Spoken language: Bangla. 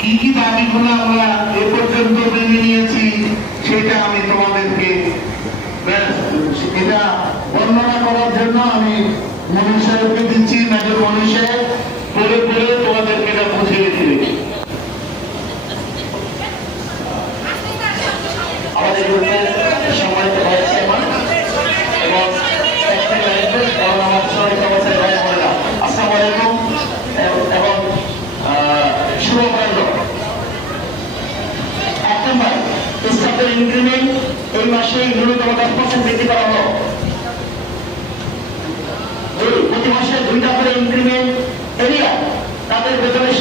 কি কি দাবিগুলো আমরা এ পর্যন্ত মেনে নিয়েছি সেটা আমি তোমাদেরকে এটা বর্ণনা করার জন্য আমি মনির সাহেবকে দিচ্ছি। মেজর মনির সাহেব পড়ে পড়ে তোমাদেরকে এটা বুঝিয়ে দিবে। আমাদের গ্রুপের সম্মানিত ভাইস চেয়ারম্যান এবং আমার সবাইকে অবস্থায় ভাই বোনেরা আসসালামু আলাইকুম এবং শুভকামনা। 1 নম্বর, স্টাফের ইনক্রিমেন্ট এই মাসে ন্যূনতম 10% বৃদ্ধি করা হলো। প্রতি মাসে 2টা করে ইনক্রিমেন্ট এরিয়া তাদের বেতনের